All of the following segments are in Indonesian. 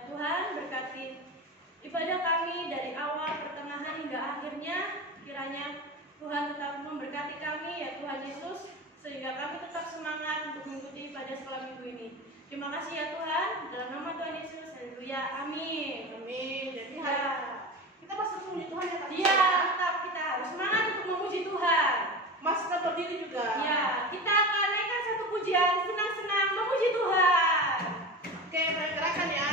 Ya Tuhan, berkati ibadah kami dari awal, pertengahan hingga akhirnya. Kiranya Tuhan tetap memberkati kami ya Tuhan Yesus, sehingga kami tetap semangat untuk mengikuti ibadah sekolah minggu ini. Terima kasih ya Tuhan, dalam nama Tuhan Yesus, haleluya, amin. Amin. Jadi kita masih memuji Tuhan ya Kak? Iya, tetap kita harus semangat untuk memuji Tuhan. Mas tetap berdiri juga. Ya, kita akan naikkan satu pujian, senang-senang memuji Tuhan. Oke, gerakan ya.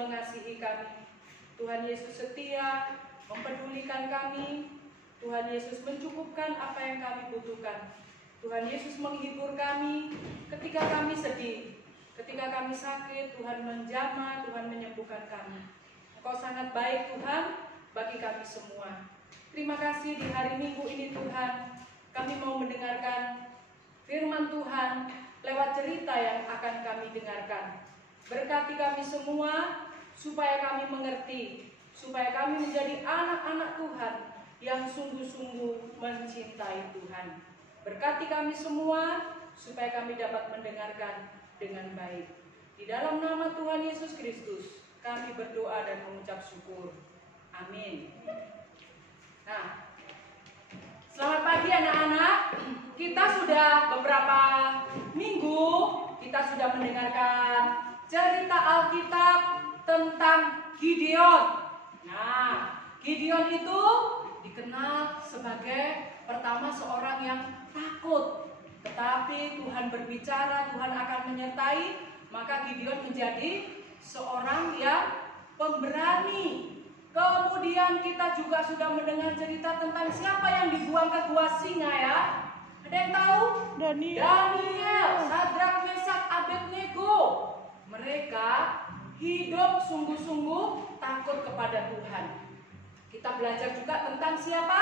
mengasihi kami. Tuhan Yesus setia, mempedulikan kami. Tuhan Yesus mencukupkan apa yang kami butuhkan. Tuhan Yesus menghibur kami ketika kami sedih, ketika kami sakit. Tuhan menjamah, Tuhan menyembuhkan kami. Engkau sangat baik Tuhan bagi kami semua. Terima kasih di hari Minggu ini Tuhan, kami mau mendengarkan firman Tuhan lewat cerita yang akan kami dengarkan. Berkati kami semua supaya kami mengerti, supaya kami menjadi anak-anak Tuhan yang sungguh-sungguh mencintai Tuhan. Berkati kami semua supaya kami dapat mendengarkan dengan baik. Di dalam nama Tuhan Yesus Kristus kami berdoa dan mengucap syukur. Amin. Nah, selamat pagi anak-anak. Kita sudah beberapa minggu kita sudah mendengarkan cerita Alkitab tentang Gideon. Nah, Gideon itu dikenal sebagai pertama seorang yang takut. Tetapi Tuhan berbicara, Tuhan akan menyertai, maka Gideon menjadi seorang yang pemberani. Kemudian kita juga sudah mendengar cerita tentang siapa yang dibuang ke gua singa ya. Ada yang tahu? Daniel, Sadrak, Mesak, Abednego. Mereka hidup sungguh-sungguh takut kepada Tuhan. Kita belajar juga tentang siapa?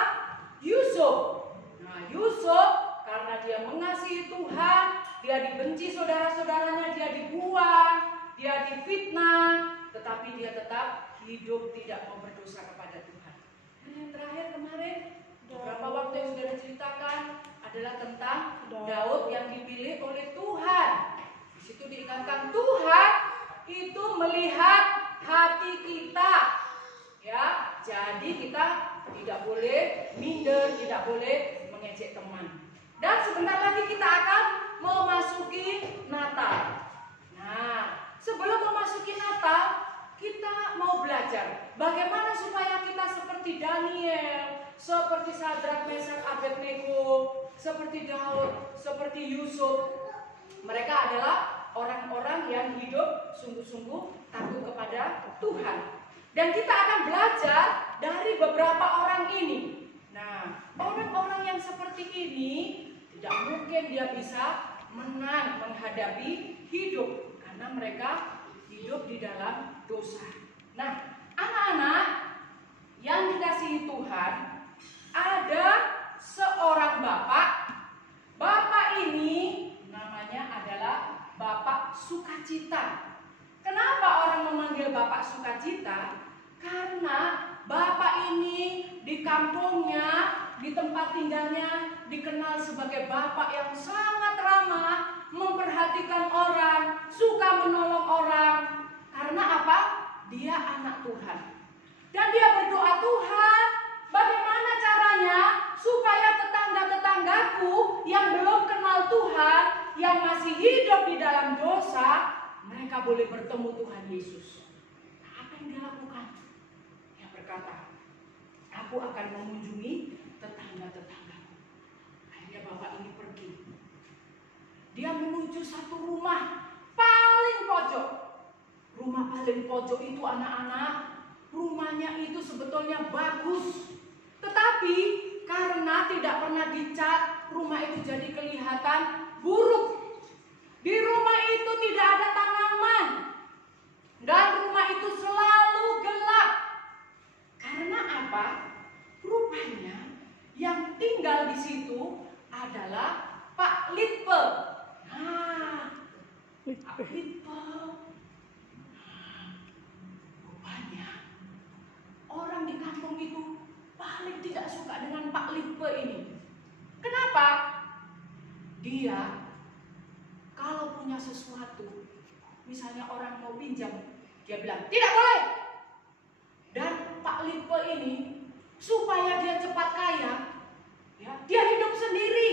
Yusuf. Nah, Yusuf karena dia mengasihi Tuhan, dia dibenci saudara-saudaranya, dia dibuang, dia difitnah, tetapi dia tetap hidup tidak mau berdosa kepada Tuhan. Dan yang terakhir kemarin, beberapa waktu yang sudah diceritakan adalah tentang Daud yang dipilih oleh Tuhan. Di situ diingatkan Tuhan itu melihat hati kita, ya. Jadi kita tidak boleh minder, tidak boleh mengejek teman. Dan sebentar lagi kita akan memasuki Natal. Nah, sebelum memasuki Natal, kita mau belajar bagaimana supaya kita seperti Daniel, seperti Sadrak, Mesak, Abednego, seperti Daud, seperti Yusuf. Mereka adalah orang-orang yang hidup sungguh-sungguh takut kepada Tuhan. Dan kita akan belajar dari beberapa orang ini. Nah, orang-orang yang seperti ini tidak mungkin dia bisa menang menghadapi hidup karena mereka hidup di dalam dosa. Nah, anak-anak yang dikasihi Tuhan, ada seorang bapak. Bapak ini namanya adalah Bapak Sukacita. Kenapa orang memanggil Bapak Sukacita? Karena bapak ini di kampungnya, di tempat tinggalnya dikenal sebagai bapak yang sangat ramah, memperhatikan orang, suka menolong orang. Karena apa? Dia anak Tuhan. Dan dia berdoa, Tuhan, bagaimana caranya supaya tetangga-tetanggaku yang belum kenal Tuhan, yang masih hidup di dalam dosa, mereka boleh bertemu Tuhan Yesus. Nah, apa yang dia lakukan? Dia berkata, aku akan mengunjungi tetangga-tetanggaku. Akhirnya bapak ini pergi. Dia menuju satu rumah paling pojok. Rumah paling pojok itu anak-anak, rumahnya itu sebetulnya bagus. Tetapi karena tidak pernah dicat, rumah itu jadi kelihatan buruk. Di rumah itu tidak ada tanaman. Dan rumah itu selalu gelap. Karena apa? Rupanya yang tinggal di situ adalah Pak Litpe. Nah, Pak Litpe. Rupanya orang di kampung itu paling tidak suka dengan Pak Litpe ini. Kenapa? Dia kalau punya sesuatu, misalnya orang mau pinjam, dia bilang, tidak boleh. Dan Pak Litpe ini, supaya dia cepat kaya, ya, dia hidup sendiri.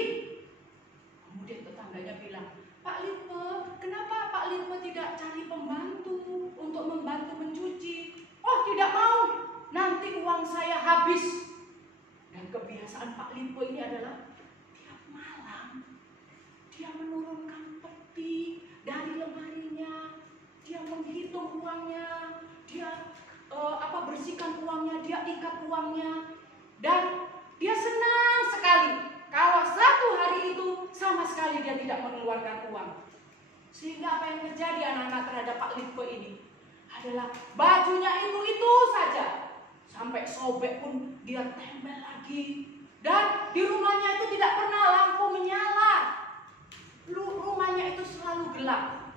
Kemudian tetangganya bilang, Pak Litpe, kenapa Pak Litpe tidak cari pembantu untuk membantu mencuci? Oh, tidak mau, nanti uang saya habis. Dan kebiasaan Pak Litpe ini adalah tiap malam dia menurunkan peti dari lemarinya, dia menghitung uangnya, dia bersihkan uangnya, dia ikat uangnya, dan dia senang sekali kalau satu satu hari itu sama sekali dia tidak mengeluarkan uang. Sehingga apa yang terjadi anak-anak terhadap Pak Litpe ini adalah bajunya itu saja. Sampai sobek pun dia tempel lagi. Dan di rumahnya itu tidak pernah lampu menyala. Rumahnya itu selalu gelap.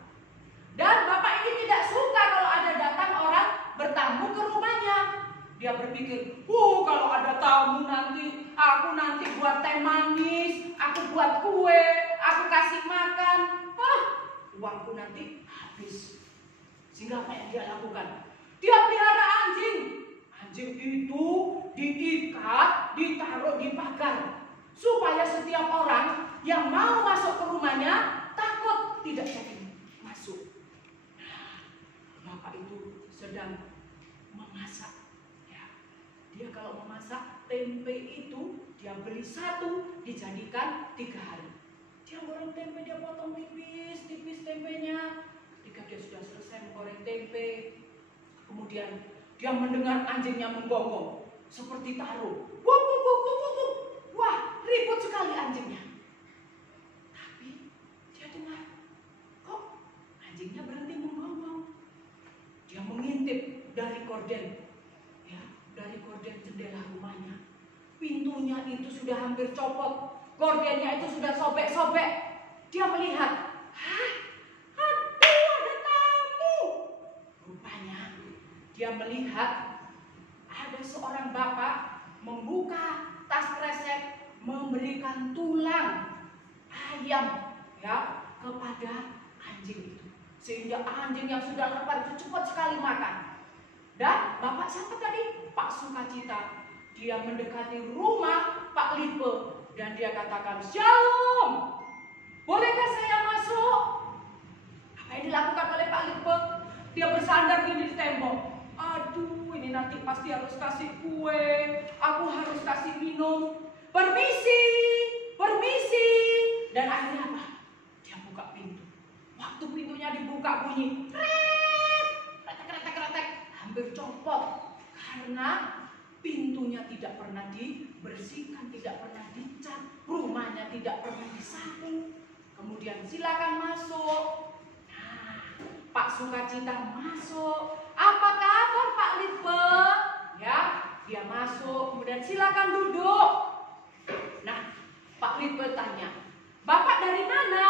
Dan bapak ini tidak suka kalau ada datang orang bertamu ke rumahnya. Dia berpikir, kalau ada tamu nanti, aku nanti buat teh manis, aku buat kue, aku kasih makan. Uangku nanti habis. Sehingga apa yang dia lakukan? Dia pelihara anjing. Anjing itu diikat, ditaruh di pagar. Supaya setiap orang yang mau masuk ke rumahnya takut tidak jadi masuk. Bapak itu sedang memasak. Dia kalau memasak tempe itu dia beli satu dijadikan 3 hari. Dia goreng tempe, dia potong tipis tempenya. Ketika dia sudah selesai menggoreng tempe, kemudian dia mendengar anjingnya menggonggong seperti taruh. Wah, ribut sekali anjingnya. Tapi dia dengar, kok anjingnya berhenti menggonggong. Dia mengintip dari korden jendela rumahnya. Pintunya itu sudah hampir copot, gordennya itu sudah sobek-sobek. Dia melihat, aduh, ada tamu. Rupanya dia melihat ada seorang bapak membuka tas kresek, memberikan tulang ayam kepada anjing itu. Sehingga anjing yang sudah lapar itu cepat sekali makan. Dan bapak siapa tadi? Pak Sukacita. Dia mendekati rumah Pak Litpe dan dia katakan, "Shalom, bolehkah saya masuk?" Apa yang dilakukan oleh Pak Litpe? Dia bersandar gini di tembok. Aduh, ini nanti pasti harus kasih kue, aku harus kasih minum. Permisi. Dan akhirnya apa? Dia buka pintu. Waktu pintunya dibuka bunyi, kretek, hampir copot. Karena pintunya tidak pernah dibersihkan, tidak pernah dicat, rumahnya tidak pernah disapu. Kemudian silakan masuk. Pak Sukacita masuk. Apa kabar Pak Litpe? Dia masuk. Kemudian silakan duduk. Nah, Pak Litpe tanya, "Bapak dari mana?"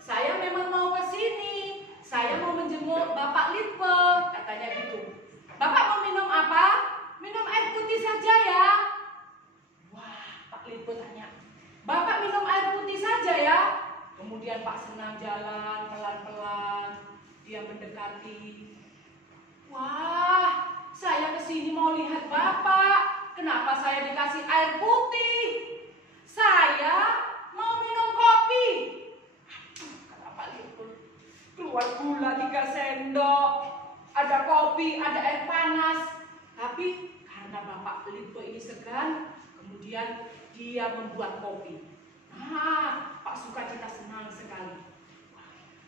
"Saya memang mau ke sini. Saya mau menjenguk Bapak Litpe," katanya gitu. "Bapak mau minum apa?" "Minum air putih saja ya." Wah, Pak Litpe tanya, "Bapak minum air putih saja ya?" Kemudian Pak Senang jalan pelan-pelan. Dia mendekati. "Wah, saya kesini mau lihat Bapak. Kenapa saya dikasih air putih? Saya mau minum kopi." Kata Pak Litpe, keluar gula 3 sendok. Ada kopi, ada air panas. Tapi karena Bapak Litpe ini segan, kemudian dia membuat kopi. Pak Sukacita senang sekali.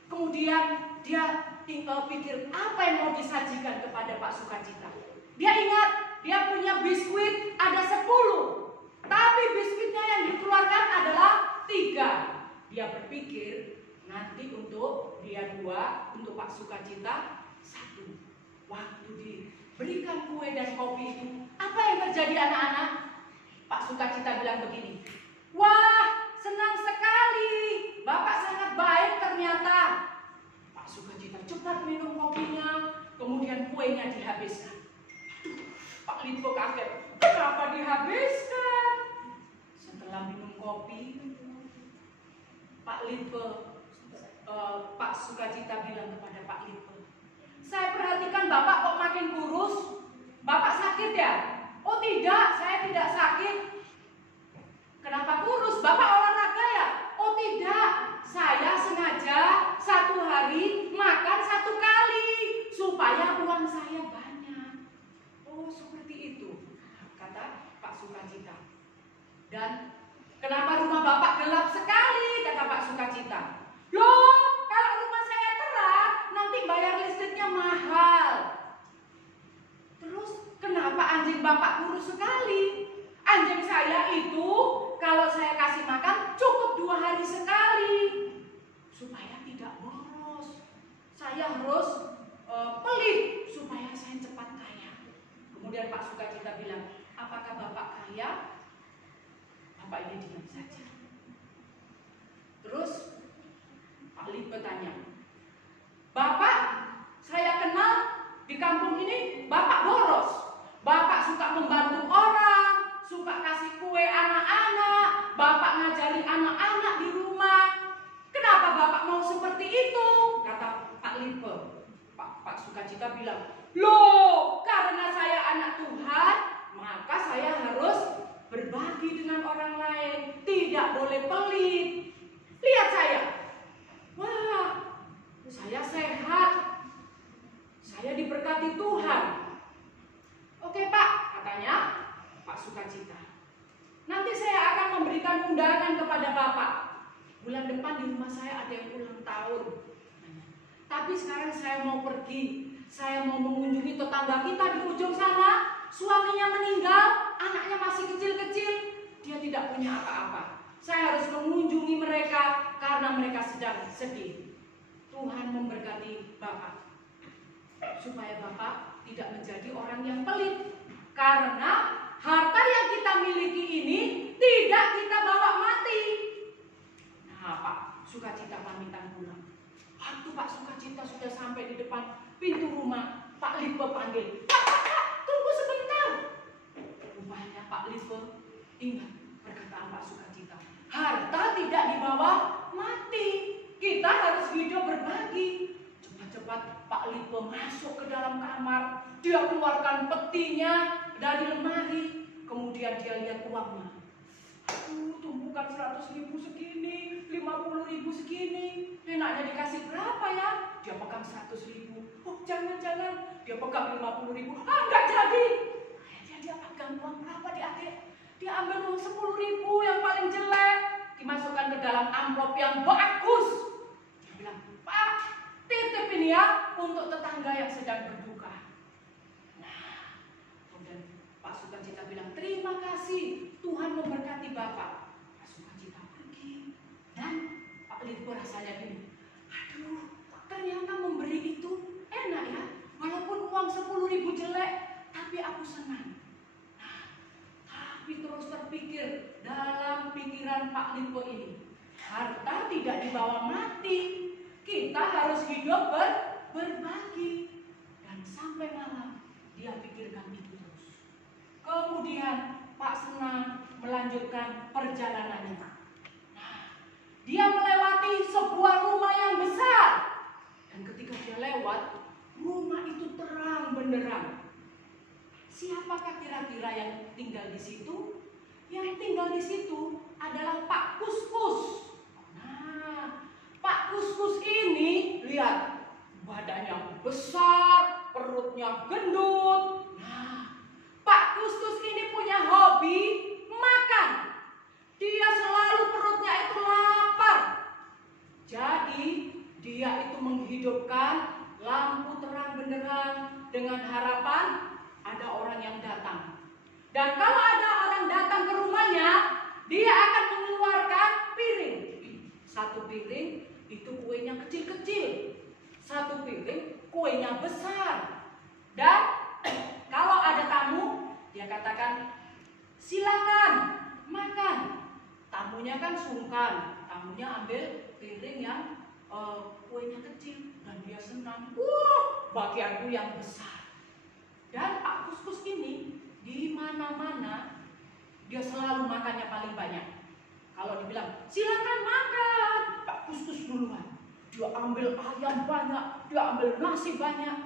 Kemudian dia pikir apa yang mau disajikan kepada Pak Sukacita. Dia ingat dia punya biskuit ada 10, tapi biskuitnya yang dikeluarkan adalah 3. Dia berpikir nanti untuk dia 2, untuk Pak Sukacita 1. Waktu diberikan kue dan kopi itu, apa yang terjadi anak-anak? Pak Sukacita bilang begini, "Wah, senang sekali. Bapak sangat baik ternyata." Pak Sukacita cepat minum kopinya, kemudian kuenya dihabiskan. Pak Litpe kaget, "Kenapa dihabiskan?" Setelah minum kopi, Pak Sukacita bilang kepada Pak Litpe, "Saya perhatikan Bapak kok makin kurus. Bapak sakit ya?" "Oh tidak, saya tidak sakit." "Kenapa kurus? Bapak olahraga ya?" "Oh tidak, saya sengaja 1 hari makan 1 kali supaya uang saya banyak." "Oh seperti itu," kata Pak Sukacita. "Dan kenapa rumah Bapak gelap sekali?" kata Pak Sukacita. "Loh, kalau rumah saya terang nanti bayar listriknya mahal." "Terus kenapa anjing Bapak kurus sekali?" "Anjing saya itu kalau saya kasih makan cukup Bapak membantu orang, suka kasih kue anak-anak, Bapak ngajari anak-anak di rumah. Kenapa Bapak mau seperti itu? Kata Pak Lipe. Pak Sukacita bilang, loh, karena saya anak Tuhan, maka saya harus berbagi dengan orang lain, tidak boleh pelit. Lihat saya, wah, saya sehat, saya diberkati Tuhan. Oke Pak, katanya Pak Sukacita, nanti saya akan memberikan undangan kepada Bapak. Bulan depan di rumah saya ada yang ulang tahun. Tapi sekarang saya mau pergi, saya mau mengunjungi tetangga kita di ujung sana. Suaminya meninggal, anaknya masih kecil-kecil, dia tidak punya apa-apa. Saya harus mengunjungi mereka karena mereka sedang sedih. Tuhan memberkati Bapak, supaya Bapak tidak menjadi orang yang pelit. Karena harta yang kita miliki ini tidak kita bawa mati. Nah, Pak Sukacita pamitan pulang. Waktu Pak Sukacita sudah sampai di depan pintu rumah, Pak Lipe panggil, Pak, tunggu sebentar. Rupanya Pak Lipe ingat perkataan Pak Sukacita, harta tidak dibawa mati, kita harus hidup berbagi. Cepat-cepat Pak Lipe masuk ke dalam kamar, dia keluarkan petinya dari lemari, kemudian dia lihat uangnya. Tumpukan 100.000 segini, 50.000 segini. Enaknya dikasih berapa ya? Dia pegang 100.000. Oh, jangan-jangan dia pegang 50.000. Enggak jadi. Akhirnya dia pegang uang berapa dia ambil uang 10.000 yang paling jelek, dimasukkan ke dalam amplop yang bagus. Dia bilang, Pak, titip ini ya untuk tetangga yang sedang berduka. Nah, kemudian Pak Sukacita bilang, terima kasih, Tuhan memberkati Bapak. Pak Sukacita pergi. Dan Pak Lipe rasanya gini, aduh, ternyata memberi itu enak ya. Walaupun uang 10.000 jelek, tapi aku senang. Nah, tapi terus terpikir dalam pikiran Pak Lipe ini, harta tidak dibawa mati, kita harus hidup berbagi. Dan sampai malam dia pikirkan itu terus. Kemudian Pak Senang melanjutkan perjalanannya. Nah, dia melewati sebuah rumah yang besar. Dan ketika dia lewat, rumah itu terang benderang. Siapakah kira-kira yang tinggal di situ? Yang tinggal di situ adalah Pak Kuskus. Nah, Pak Kuskus ini, lihat, badannya besar, perutnya gendut. Nah, Pak Kuskus ini punya hobi makan. Dia selalu perutnya itu lapar. Jadi dia itu menghidupkan lampu terang benderang dengan harapan ada orang yang datang. Dan kalau ada orang datang ke rumahnya, dia akan mengeluarkan piring. Satu piring itu kuenya kecil-kecil, satu piring kuenya besar. Dan kalau ada tamu, dia katakan, silakan makan. Tamunya kan sungkan, tamunya ambil piring yang kuenya kecil dan dia senang. Bagianku yang besar. Dan Pak Kuskus ini di mana-mana dia selalu makannya paling banyak. Kalau dibilang silakan makan, Pak Kuskus duluan. Dia ambil ayam banyak, dia ambil nasi banyak.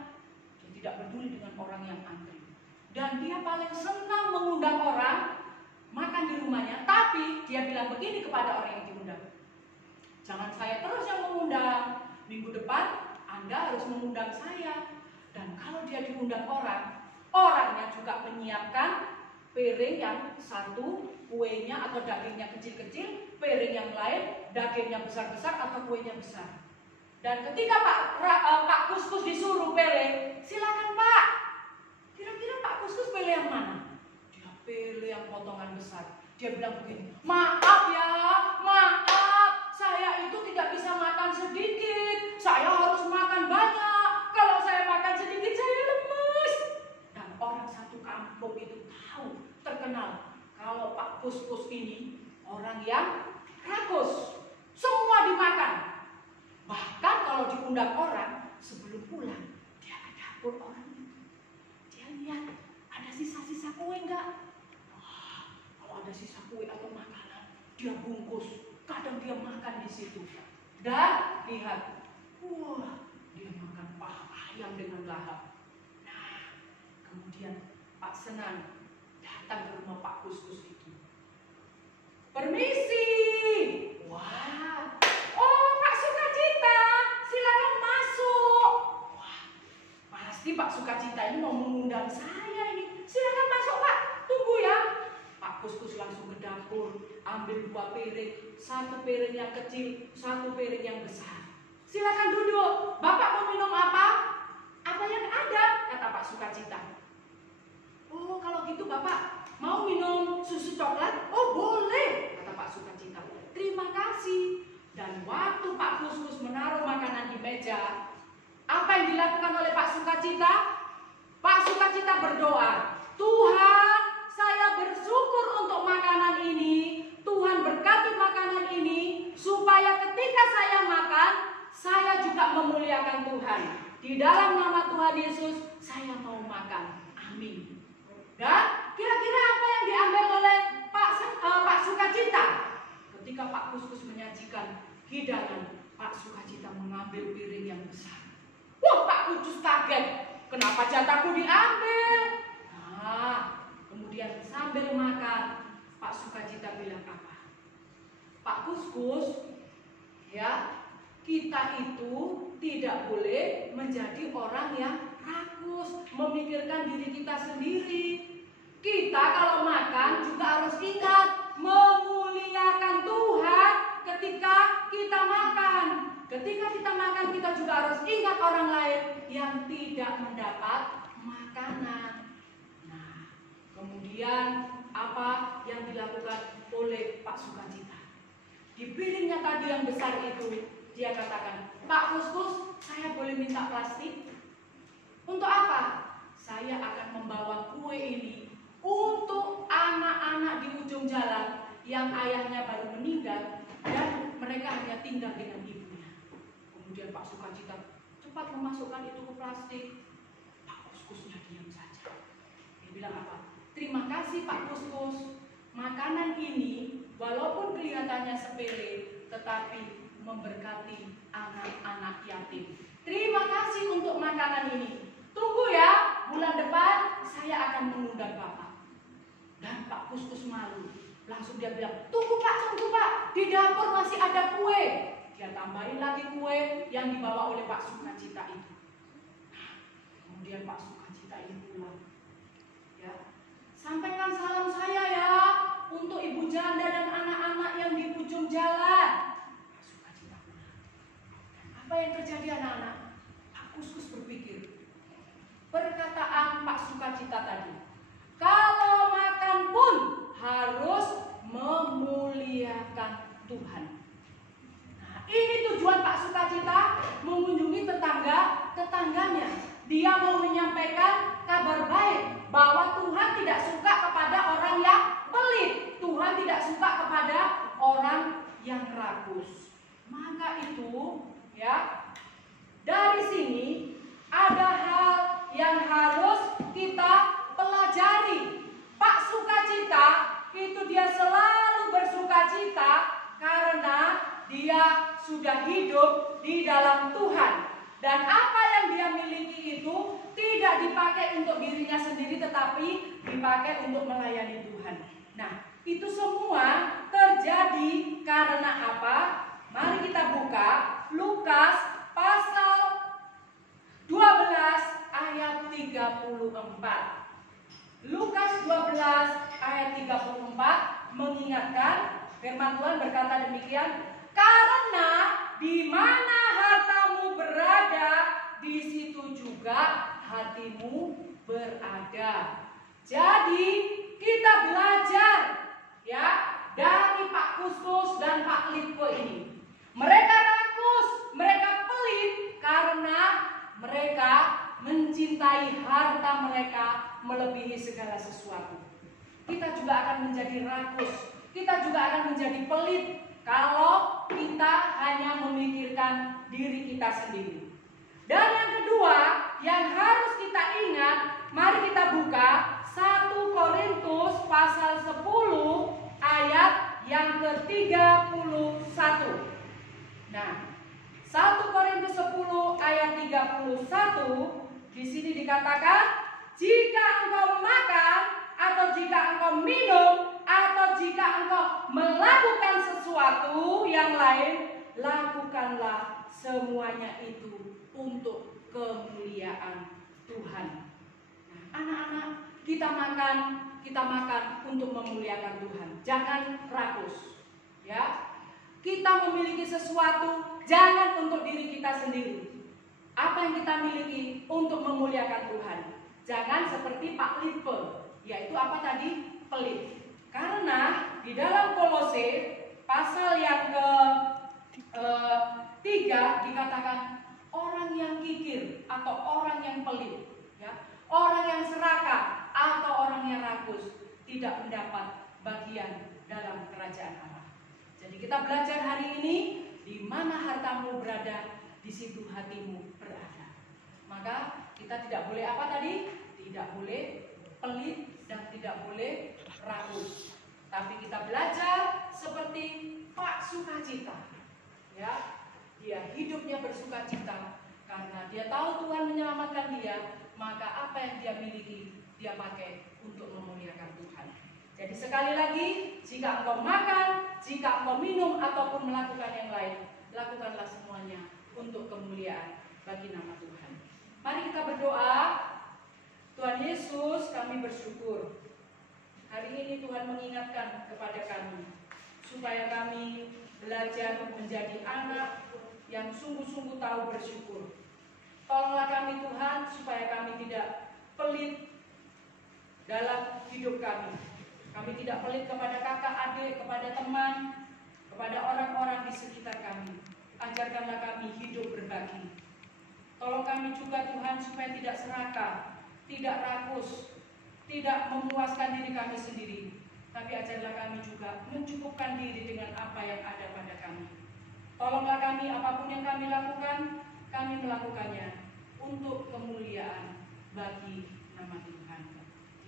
Dia tidak peduli dengan orang yang antri. Dan dia paling senang mengundang orang makan di rumahnya. Tapi dia bilang begini kepada orang yang diundang, jangan saya terus yang mengundang. Minggu depan Anda harus mengundang saya. Dan kalau dia diundang orang, orangnya juga menyiapkan piring yang satu kuenya atau dagingnya kecil-kecil, piring yang lain dagingnya besar-besar atau kuenya besar. Dan ketika Pak Kuskus disuruh pilih, silakan Pak. Kira-kira Pak Kuskus pilih yang mana? Dia pilih yang potongan besar. Dia bilang begini, maaf ya, maaf, saya itu tidak bisa makan sedikit, saya harus makan banyak. Kalau saya makan sedikit saya lemes. Dan orang satu kampung itu tahu, terkenal kalau Pak Kuskus ini orang yang rakus, semua dimakan. Bahkan kalau diundang orang, sebelum pulang dia ke dapur orang itu, dia lihat ada sisa-sisa sisa kue enggak? Wah, kalau ada sisa kue atau makanan, dia bungkus. Kadang dia makan di situ. Dan lihat, wah, dia makan paha ayam dengan lahap. Nah, kemudian Pak Senan datang ke rumah Pak Kuskus itu. Permisi. Wah, oh Pak Sukacita, silakan masuk. Wah, pasti Pak Sukacita ini mau mengundang saya ini. Silakan masuk Pak, tunggu ya. Pak Kuskus langsung ke dapur, ambil 2 piring, 1 piring yang kecil, 1 piring yang besar. Silakan duduk. Bapak mau minum apa? Apa yang ada? Kata Pak Sukacita. Oh, kalau gitu Bapak mau minum susu coklat? Oh, boleh, kata Pak Sukacita. Terima kasih. Dan waktu Pak Kuskus menaruh makanan di meja, apa yang dilakukan oleh Pak Sukacita? Pak Sukacita berdoa, Tuhan, saya bersyukur untuk makanan ini. Tuhan berkati makanan ini supaya ketika saya makan, saya juga memuliakan Tuhan. Di dalam nama Tuhan Yesus, saya mau makan. Amin. Dan kira-kira apa yang diambil oleh Pak Sukacita? Ketika Pak Kuskus menyajikan hidangan, Pak Sukacita mengambil piring yang besar. Wah, Pak Kuskus kaget. Kenapa jatahku diambil? Nah, kemudian sambil makan, Pak Sukacita bilang apa? Pak Kuskus, ya, kita itu tidak boleh menjadi orang yang rakus, memikirkan diri kita sendiri. Kita kalau makan juga harus ingat memuliakan Tuhan ketika kita makan. Ketika kita makan, kita juga harus ingat orang lain yang tidak mendapat makanan. Nah, kemudian apa yang dilakukan oleh Pak Sukacita? Di piringnya tadi yang besar itu, dia katakan, Pak Kuskus, saya boleh minta plastik? Untuk apa? Saya akan membawa kue ini untuk anak-anak di ujung jalan yang ayahnya baru meninggal dan mereka hanya tinggal dengan ibunya. Kemudian Pak Sukacita cepat memasukkan itu ke plastik. Pak Kuskusnya diam saja. Dia bilang apa? Terima kasih Pak Kuskus. Makanan ini walaupun kelihatannya sepele, tetapi memberkati anak-anak yatim. Terima kasih untuk makanan ini. Tunggu ya, bulan depan saya akan mengundang Bapak. Dan Pak Kuskus malu. Langsung dia bilang, tunggu Pak, di dapur masih ada kue. Dia tambahin lagi kue yang dibawa oleh Pak Sukacita itu. Nah, kemudian Pak Sukacita ini pulang. Ya, sampaikan salam saya ya untuk ibu janda dan anak-anak yang di ujung jalan. Pak Sukacita pulang. Apa yang terjadi anak-anak? Pak Kuskus berpikir, perkataan Pak Sukacita tadi, kalau makan pun harus memuliakan Tuhan. Nah, ini tujuan Pak Sukacita mengunjungi tetangganya. Dia mau menyampaikan kabar baik bahwa Tuhan tidak suka kepada orang yang pelit. Tuhan tidak suka kepada orang yang rakus. Maka itu, ya, dari sini ada hal yang harus kita pelajari. Pak Sukacita itu dia selalu bersukacita karena dia sudah hidup di dalam Tuhan. Dan apa yang dia miliki itu tidak dipakai untuk dirinya sendiri, tetapi dipakai untuk melayani Tuhan. Nah, itu semua terjadi karena apa? Mari kita buka Lukas pasal 12 ayat 34. Lukas 12 ayat 34 mengingatkan, firman Tuhan berkata demikian, karena di mana hartamu berada, di situ juga hatimu berada. Jadi kita belajar ya dari Pak Kuskus dan Pak Litko ini. Mereka rakus, mereka pelit karena mereka mencintai harta mereka melebihi segala sesuatu. Kita juga akan menjadi rakus, kita juga akan menjadi pelit kalau kita hanya memikirkan diri kita sendiri. Dan yang kedua yang harus kita ingat, mari kita buka 1 1 Korintus pasal 10 ayat yang ke-31. Nah, 1 Korintus 10 ayat 31 di sini dikatakan, jika engkau makan atau jika engkau minum atau jika engkau melakukan sesuatu yang lain, lakukanlah semuanya itu untuk kemuliaan Tuhan. Nah, anak-anak, kita makan untuk memuliakan Tuhan. Jangan rakus, ya. Kita memiliki sesuatu jangan untuk diri kita sendiri. Apa yang kita miliki untuk memuliakan Tuhan. Jangan seperti Pak Lipe, yaitu apa tadi? Pelit. Karena di dalam Kolose pasal yang ke-3 dikatakan orang yang kikir atau orang yang pelit, ya, orang yang serakah atau orang yang rakus tidak mendapat bagian dalam kerajaan Allah. Jadi kita belajar hari ini, di mana hartamu berada, di situ hatimu berada. Maka kita tidak boleh apa tadi? Tidak boleh pelit dan tidak boleh rakus. Tapi kita belajar seperti Pak Sukacita. Ya, dia hidupnya bersukacita karena dia tahu Tuhan menyelamatkan dia, maka apa yang dia miliki dia pakai untuk memuliakan Tuhan. Jadi sekali lagi, jika engkau makan, jika engkau minum ataupun melakukan yang lain, lakukanlah semuanya untuk kemuliaan bagi nama Tuhan. Mari kita berdoa. Tuhan Yesus, kami bersyukur hari ini Tuhan mengingatkan kepada kami supaya kami belajar menjadi anak yang sungguh-sungguh tahu bersyukur. Tolonglah kami Tuhan supaya kami tidak pelit dalam hidup kami. Kami tidak pelit kepada kakak, adik, kepada teman, kepada orang-orang di sekitar kami. Ajarkanlah kami hidup berbagi. Tolong kami juga Tuhan supaya tidak serakah, tidak rakus, tidak memuaskan diri kami sendiri. Tapi ajarlah kami juga mencukupkan diri dengan apa yang ada pada kami. Tolonglah kami apapun yang kami lakukan, kami melakukannya untuk kemuliaan bagi nama Tuhan.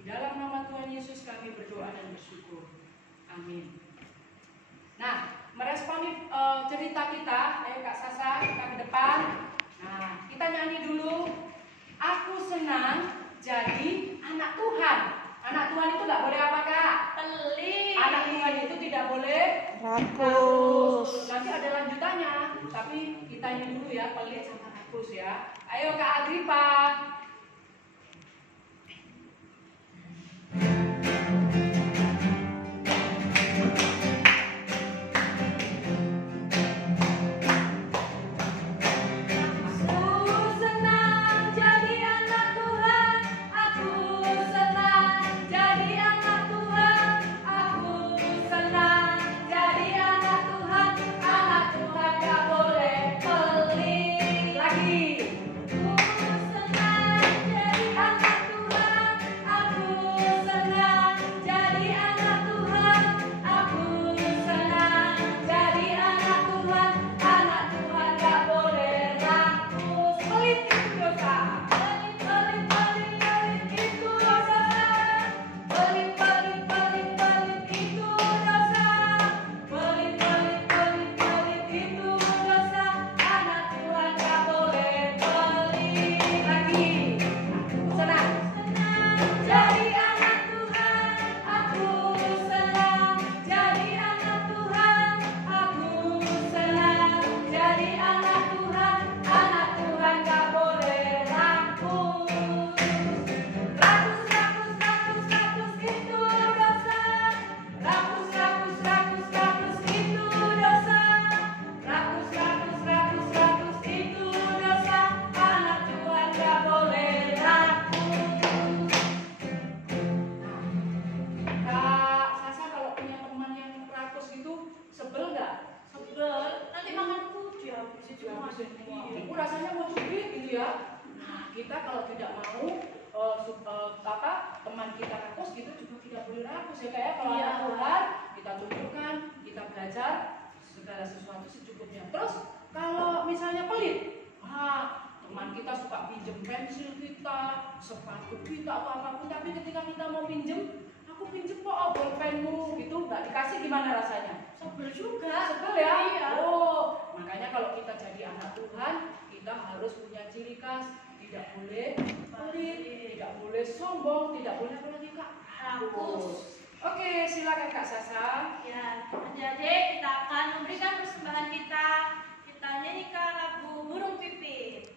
Di dalam nama Tuhan Yesus kami berdoa dan bersyukur. Amin. Nah, meresponi cerita kita, ayo Kak Sasa, kita ke depan. Nah, kita nyanyi dulu. Aku senang jadi anak Tuhan. Anak Tuhan itu nggak boleh apa Kak? Pelit. Anak Tuhan itu tidak boleh Rakus. Nanti ada lanjutannya, tapi kita nyanyi dulu ya, pelit sama rakus ya. Ayo Kak Agripa. Itu rasanya mau cubit gitu ya. Nah, kita kalau tidak mau teman kita rakus gitu juga tidak boleh rakus ya kayak kalau anak Tuhan kita tunjukkan, kita belajar segala sesuatu secukupnya. Terus kalau misalnya pelit, teman kita suka pinjem pensil kita, sepatu kita atau apapun, tapi ketika kita mau pinjem, aku pinjem kok bolpenmu gitu, nggak dikasih, gimana rasanya? Sebel juga. Sebel ya? Iya. Oh, makanya kalau kita jadi anak Tuhan, kita harus punya ciri khas. Tidak boleh pelit, tidak boleh sombong, tidak boleh apa lagi Kak? Rakus. Oke, silakan Kak Sasa. Ya, adik-adik, kita akan memberikan persembahan kita. Kita nyanyikan lagu Burung Pipit.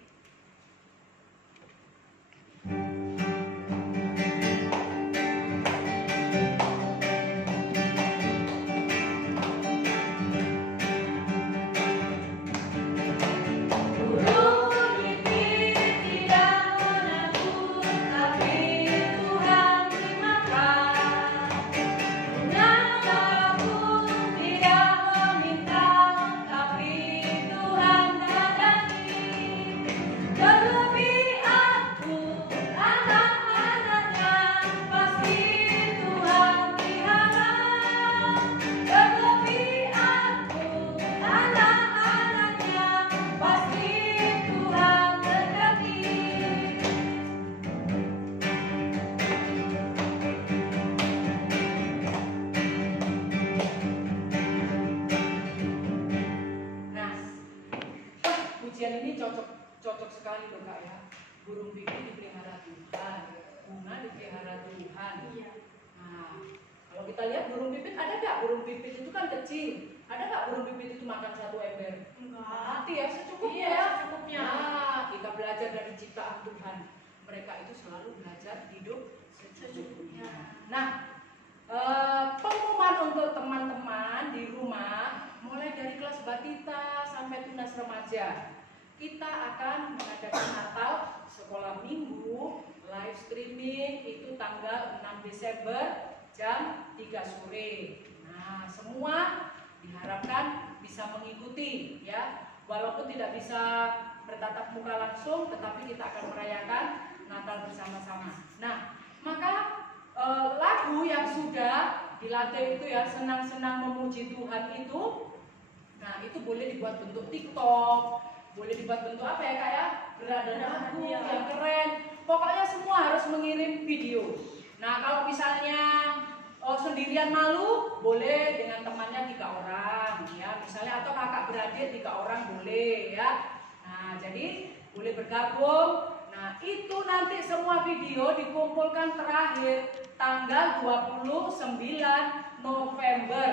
Pujian ini cocok sekali loh Kak ya. Burung pipit dipelihara Tuhan, bunga dipelihara Tuhan. Iya. Nah, kalau kita lihat burung pipit, ada nggak burung pipit itu kan kecil? Ada nggak burung pipit itu makan satu ember? Enggak. Mati ya, secukupnya Iya, ya. secukupnya. Nah, kita belajar dari ciptaan Tuhan. Mereka itu selalu belajar hidup secukupnya. Nah, pengumuman untuk teman-teman di rumah, mulai dari kelas batita sampai tunas remaja, kita akan mengadakan Natal sekolah minggu live streaming itu tanggal 6 Desember jam 3 sore. Nah, semua diharapkan bisa mengikuti ya, walaupun tidak bisa bertatap muka langsung, tetapi kita akan merayakan Natal bersama-sama. Nah, maka lagu yang sudah dilatih itu ya, senang-senang memuji Tuhan itu, nah itu boleh dibuat bentuk TikTok, boleh dibuat bentuk apa ya Kak ya, berada lagu yang keren. Pokoknya semua harus mengirim video. Nah kalau misalnya sendirian malu, boleh dengan temannya 3 orang ya, misalnya, atau kakak beradik 3 orang boleh ya. Nah jadi boleh bergabung. Nah itu nanti semua video dikumpulkan terakhir tanggal 29 November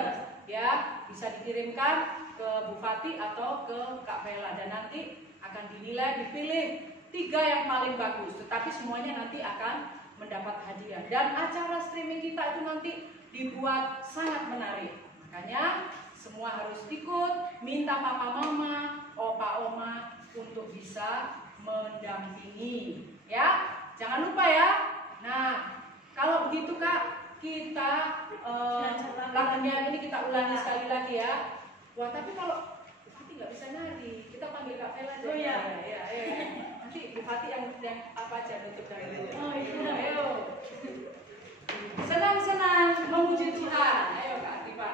ya, bisa dikirimkan ke Bupati atau ke Kak Vela, dan nanti akan dinilai, dipilih 3 yang paling bagus, tetapi semuanya nanti akan mendapat hadiah. Dan acara streaming kita itu nanti dibuat sangat menarik, makanya semua harus ikut, minta papa mama, opa oma untuk bisa mendampingi ya, jangan lupa ya. Nah kalau begitu Kak, kita lagunya ini kita ulangi sekali lagi ya. Wah tapi kalau Bupati nggak bisa nari, kita panggil Kak Vela aja. Oh iya. Ya. Nanti Bupati yang apa aja nutup dari itu. Oh iya. Ayo. Senang-senang memuji Tuhan. Ayo Kak Tifa.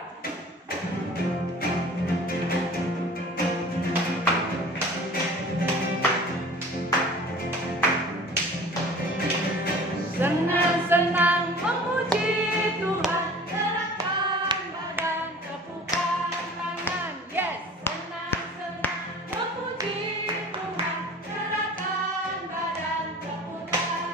Senang-senang memuji Tuhan, gerakkan badan, tepukkan tangan. Yes, senang-senang memuji Tuhan, gerakkan badan, tepukkan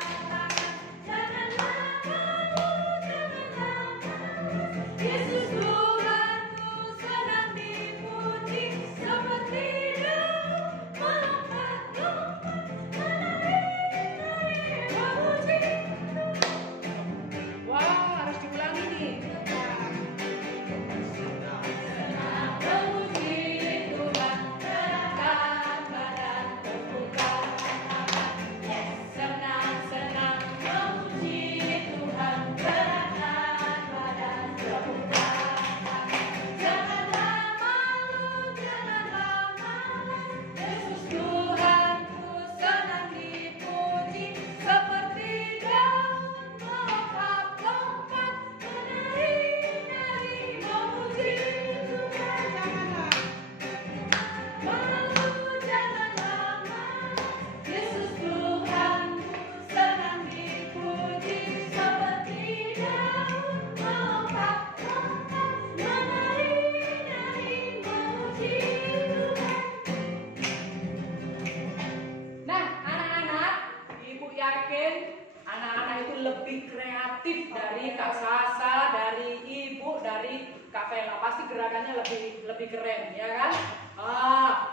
yakin anak-anak itu lebih kreatif dari Kak Sasa, dari Ibu, dari Kak Vela. Pasti gerakannya lebih keren, ya kan?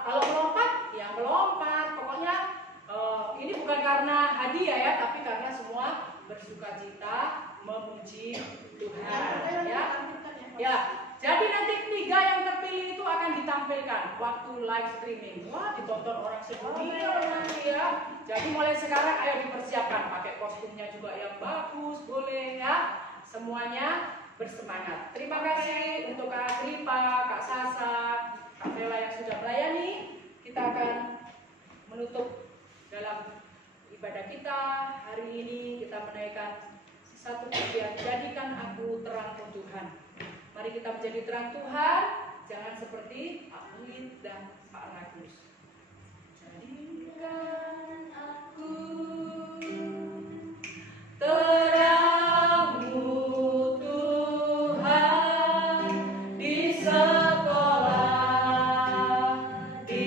Kalau melompat, ya melompat. Pokoknya ini bukan karena hadiah ya, tapi karena semua bersukacita memuji Tuhan. Ya. Jadi nanti 3 yang terpilih itu akan ditampilkan waktu live streaming. Wah, ditonton orang sedunia nanti ya. Jadi mulai sekarang ayo dipersiapkan, pakai kostumnya juga yang bagus, boleh ya. Semuanya bersemangat. Terima kasih untuk Kak Agripa, Kak Sasa, Kak Vela yang sudah melayani. Kita akan menutup dalam ibadah kita hari ini. Kita menaikkan satu pujian, jadikan aku terang Tuhan. Mari kita menjadi terang Tuhan, jangan seperti Pak Mulit dan Pak Ragus. Jadikan aku terang-Mu Tuhan, di sekolah, di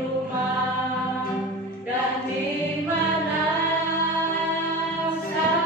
rumah, dan di mana saja.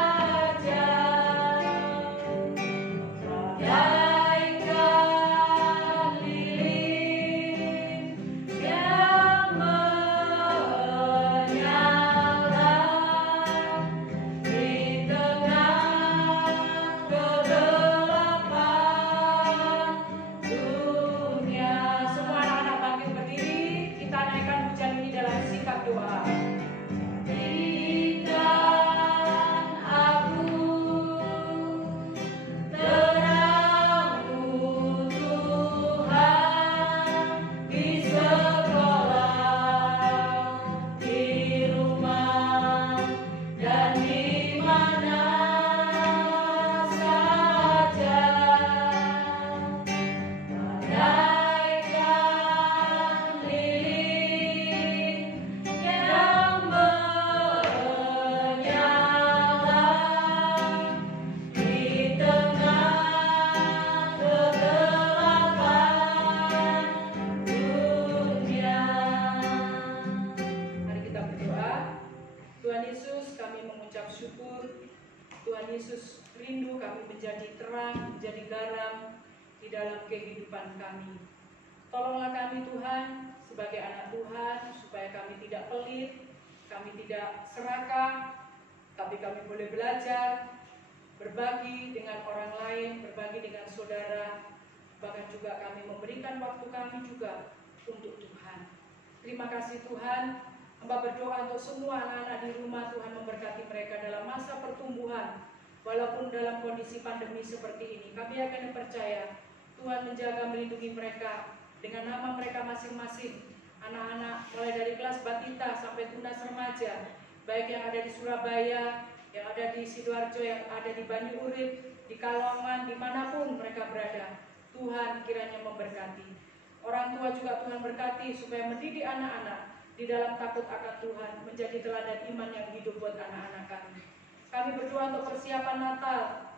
Tapi kami boleh belajar, berbagi dengan orang lain, berbagi dengan saudara, bahkan juga kami memberikan waktu kami juga untuk Tuhan. Terima kasih Tuhan. Hamba berdoa untuk semua anak-anak di rumah, Tuhan memberkati mereka dalam masa pertumbuhan. Walaupun dalam kondisi pandemi seperti ini, kami akan percaya Tuhan menjaga melindungi mereka dengan nama mereka masing-masing. Anak-anak mulai dari kelas batita sampai tunas remaja, baik yang ada di Surabaya, yang ada di Sidoarjo, yang ada di Banyuurip, di Kalongan, dimanapun mereka berada, Tuhan kiranya memberkati. Orang tua juga Tuhan berkati supaya mendidik anak-anak di dalam takut akan Tuhan, menjadi teladan iman yang hidup buat anak-anak kami. Kami berdoa untuk persiapan Natal,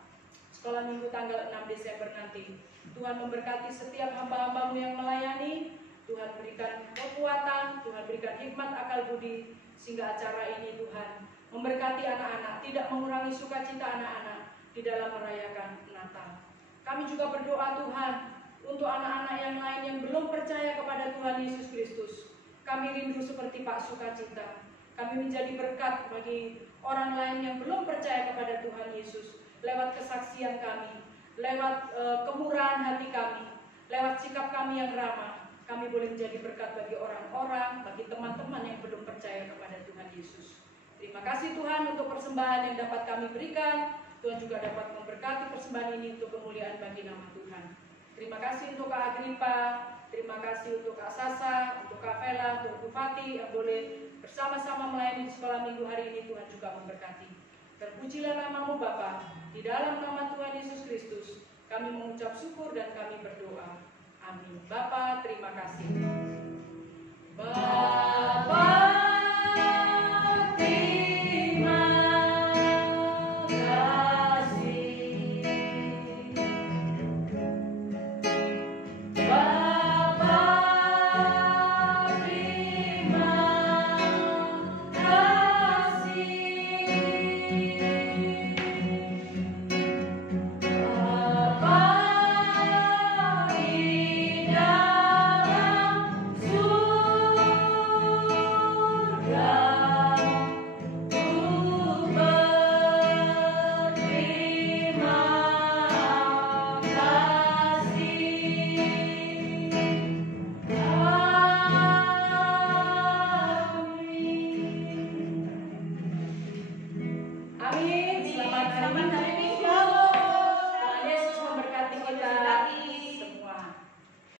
sekolah minggu tanggal 6 Desember nanti. Tuhan memberkati setiap hamba-hambamu yang melayani, Tuhan berikan kekuatan, Tuhan berikan hikmat akal budi, sehingga acara ini Tuhan memberkati anak-anak, tidak mengurangi sukacita anak-anak di dalam merayakan Natal. Kami juga berdoa Tuhan untuk anak-anak yang lain yang belum percaya kepada Tuhan Yesus Kristus. Kami rindu seperti Pak Sukacita. Kami menjadi berkat bagi orang lain yang belum percaya kepada Tuhan Yesus lewat kesaksian kami, lewat kemurahan hati kami, lewat sikap kami yang ramah. Kami boleh menjadi berkat bagi orang-orang, bagi teman-teman yang belum percaya kepada Tuhan Yesus. Terima kasih Tuhan untuk persembahan yang dapat kami berikan. Tuhan juga dapat memberkati persembahan ini untuk kemuliaan bagi nama Tuhan. Terima kasih untuk Kak Agripa, terima kasih untuk Kak Sasa, untuk Kak Vela, untuk Bupati yang boleh bersama-sama melayani di sekolah minggu hari ini. Tuhan juga memberkati. Terpujilah nama-Mu Bapa. Di dalam nama Tuhan Yesus Kristus, kami mengucap syukur dan kami berdoa. Amin. Bapa, terima kasih. Bapa, terima kasih. Bapa, terima kasih. hari ini